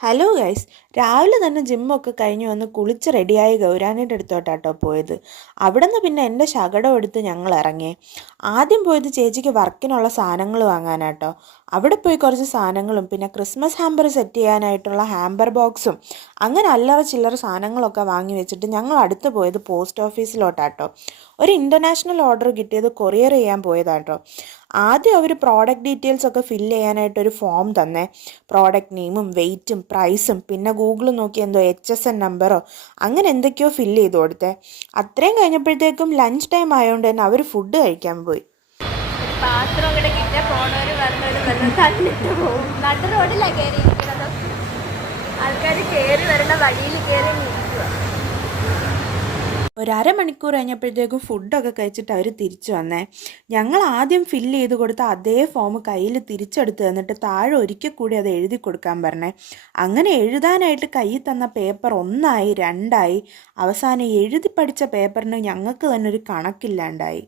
Hello guys, രാവിലെ തന്നെ ജിമ്മൊക്കെ കഴിഞ്ഞ് വന്ന് കുളിച്ച് റെഡിയായി ഗൗരാനിയുടെ അടുത്തോട്ടാട്ടോ പോയത്. അവിടെ നിന്ന് പിന്നെ എൻ്റെ ശകടം എടുത്ത് ഞങ്ങൾ ഇറങ്ങി. ആദ്യം പോയത് ചേച്ചിക്ക് വർക്കിനുള്ള സാധനങ്ങൾ വാങ്ങാനാട്ടോ. അവിടെ പോയി കുറച്ച് സാധനങ്ങളും പിന്നെ ക്രിസ്മസ് ഹാമ്പർ സെറ്റ് ചെയ്യാനായിട്ടുള്ള ഹാമ്പർ ബോക്സും അങ്ങനെ അല്ലറ ചില്ലറ സാധനങ്ങളൊക്കെ വാങ്ങി വെച്ചിട്ട് ഞങ്ങൾ അടുത്ത് പോയത് പോസ്റ്റ് ഓഫീസിലോട്ടാട്ടോ. ഒരു ഇൻ്റർനാഷണൽ ഓർഡർ കിട്ടിയത് കൊറിയർ ചെയ്യാൻ പോയതാട്ടോ. ആദ്യം അവർ പ്രോഡക്റ്റ് ഡീറ്റെയിൽസ് ഒക്കെ ഫില്ല് ചെയ്യാനായിട്ടൊരു ഫോം തന്നെ. പ്രോഡക്റ്റ് നെയിമും വെയ്റ്റും പ്രൈസും പിന്നെ ഗൂഗിൾ നോക്കി എന്തോ HSN നമ്പറോ അങ്ങനെ എന്തൊക്കെയോ ഫില്ല് ചെയ്ത് കൊടുത്തേ. അത്രയും കഴിഞ്ഞപ്പോഴത്തേക്കും ലഞ്ച് ടൈം ആയതുകൊണ്ട് തന്നെ അവർ ഫുഡ് കഴിക്കാൻ പോയി. പാത്രം ഇവിടെ കിട്ടിയ പോണവര് വന്നവര് വന്ന് തന്നിട്ട് പോകും. നട റോഡിലാണ് കയറിയിരിക്കുന്നത്. ആൾക്കാർ കയറി വരണ വഴിയിൽ കയറി നിൽക്കുക. ഒരു അരമണിക്കൂർ കഴിഞ്ഞപ്പോഴത്തേക്കും ഫുഡൊക്കെ കഴിച്ചിട്ട് അവർ തിരിച്ചു വന്നേ. ഞങ്ങൾ ആദ്യം ഫില്ല് ചെയ്ത് കൊടുത്ത അതേ ഫോം കയ്യിൽ തിരിച്ചെടുത്ത് തന്നിട്ട് താഴെ ഒരിക്കൽ കൂടി അത് എഴുതി കൊടുക്കാൻ പറഞ്ഞേ. അങ്ങനെ എഴുതാനായിട്ട് കയ്യിൽ തന്ന പേപ്പർ 1 ആയി 2 ആയി അവസാനം എഴുതി പഠിച്ച പേപ്പറിന് ഞങ്ങൾക്ക് തന്നെ ഒരു കണക്കില്ലാണ്ടായി.